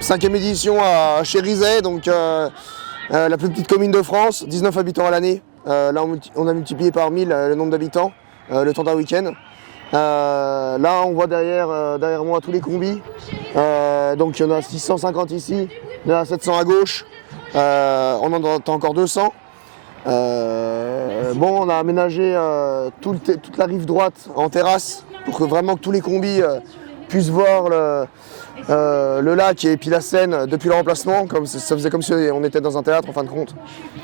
cinquième édition à Chérizay, donc la plus petite commune de France, 19 habitants à l'année. Là, on a multiplié par 1000 le nombre d'habitants, le temps d'un week-end. Là, on voit derrière moi tous les combis. Donc, il y en a 650 ici, il y en a 700 à gauche. On en a encore 200. On a aménagé toute la rive droite en terrasse pour que vraiment tous les combis puissent voir le lac et puis la Seine depuis le remplacement. Ça faisait comme si on était dans un théâtre en fin de compte.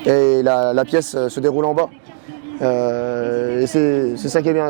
Et la pièce se déroule en bas. Et c'est ça qui est bien.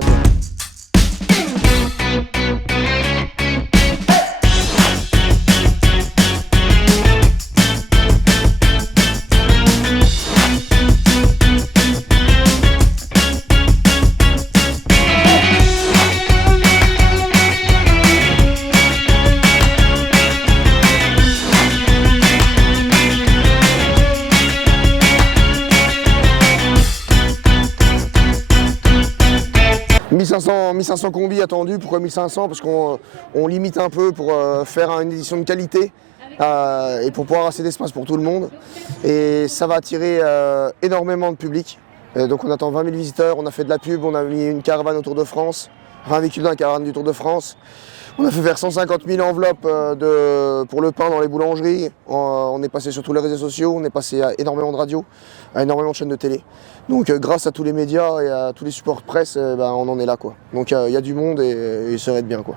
1500 combis attendus. Pourquoi 1500? Parce qu'on limite un peu pour faire une édition de qualité et pour pouvoir avoir assez d'espace pour tout le monde. Et ça va attirer énormément de public. Donc on attend 20 000 visiteurs, on a fait de la pub, on a mis une caravane au Tour de France, un véhicule dans la caravane du Tour de France. On a fait faire 150 000 enveloppes pour le pain dans les boulangeries. On est passé sur tous les réseaux sociaux, on est passé à énormément de radios, à énormément de chaînes de télé. Donc grâce à tous les médias et à tous les supports de presse, on en est là, quoi. Donc il y a du monde et ça va être bien, quoi.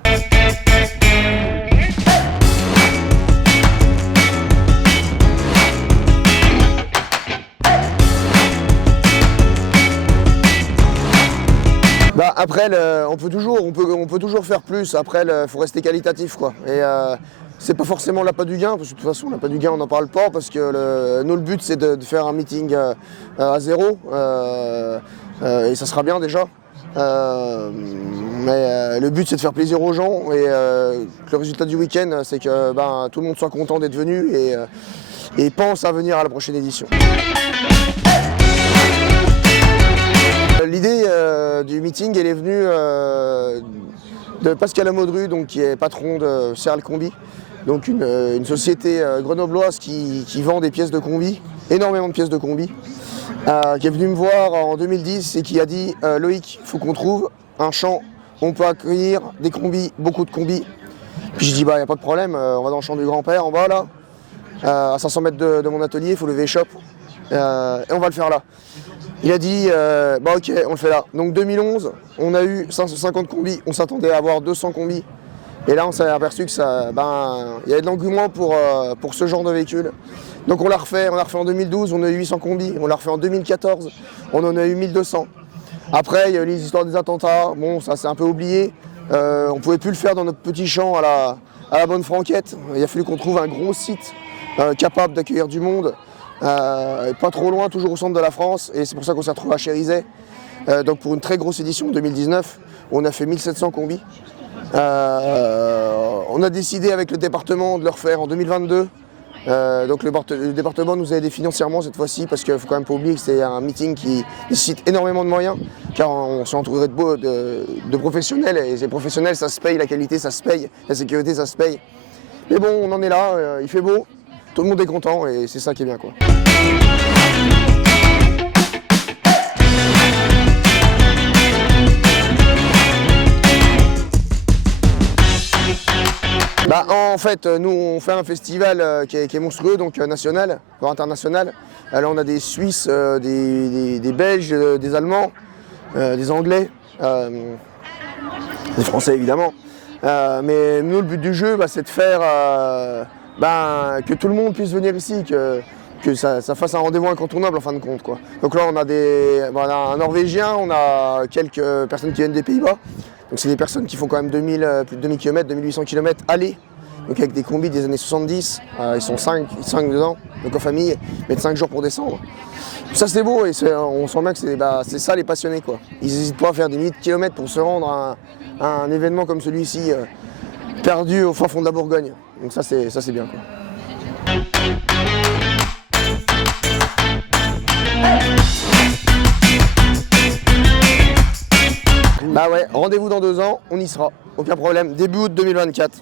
Après, on peut toujours faire plus. Après, il faut rester qualitatif, quoi. Et c'est pas forcément l'appât du gain, parce que de toute façon, l'appât du gain, on n'en parle pas, parce que nous, le but, c'est de faire un meeting à zéro. Et ça sera bien déjà. Mais le but, c'est de faire plaisir aux gens. Et le résultat du week-end, c'est que tout le monde soit content d'être venu et pense à venir à la prochaine édition. L'idée du meeting, elle est venue de Pascal Amodru, donc, qui est patron de Serral Combi, donc une société grenobloise qui vend des pièces de combi, énormément de pièces de combi, qui est venu me voir en 2010 et qui a dit Loïc, il faut qu'on trouve un champ où on peut accueillir des combis, beaucoup de combis. Puis j'ai dit il n'y a pas de problème, on va dans le champ du grand-père en bas là, à 500 mètres de mon atelier, il faut lever shop, et on va le faire là. Il a dit, ok, on le fait là. Donc 2011, on a eu 550 combis, on s'attendait à avoir 200 combis. Et là, on s'est aperçu que il y avait de l'engouement pour ce genre de véhicule. Donc on l'a refait en 2012, on a eu 800 combis. On l'a refait en 2014, on en a eu 1200. Après, il y a eu les histoires des attentats, bon, ça c'est un peu oublié. On ne pouvait plus le faire dans notre petit champ à la Bonne Franquette. Il a fallu qu'on trouve un gros site capable d'accueillir du monde. Pas trop loin, toujours au centre de la France, et c'est pour ça qu'on s'est retrouvé à Chérizay. Donc pour une très grosse édition 2019, on a fait 1700 combis. On a décidé avec le département de le refaire en 2022. Donc le département nous a aidé financièrement cette fois-ci, parce qu'il ne faut quand même pas oublier que c'est un meeting qui nécessite énormément de moyens, car on s'est entouré de professionnels, et ces professionnels, ça se paye, la qualité ça se paye, la sécurité ça se paye. Mais bon, on en est là, il fait beau. Tout le monde est content et c'est ça qui est bien, quoi. En fait, nous on fait un festival qui est monstrueux, donc national, voire international. Là on a des Suisses, des Belges, des Allemands, des Anglais, des Français évidemment. Mais nous le but du jeu, c'est de faire que tout le monde puisse venir ici, que ça fasse un rendez-vous incontournable en fin de compte, quoi. Donc là on a un Norvégien, on a quelques personnes qui viennent des Pays-Bas. Donc c'est des personnes qui font quand même plus de 2000 km, 2800 km aller. Donc avec des combis des années 70, ils sont 5 dedans, donc en famille, ils mettent 5 jours pour descendre. Ça c'est beau et on sent bien que c'est ça les passionnés, quoi. Ils n'hésitent pas à faire des milliers de kilomètres pour se rendre à un événement comme celui-ci, perdu au fin fond de la Bourgogne. Donc ça c'est bien, quoi. Rendez-vous dans 2 ans, on y sera, aucun problème, début août 2024.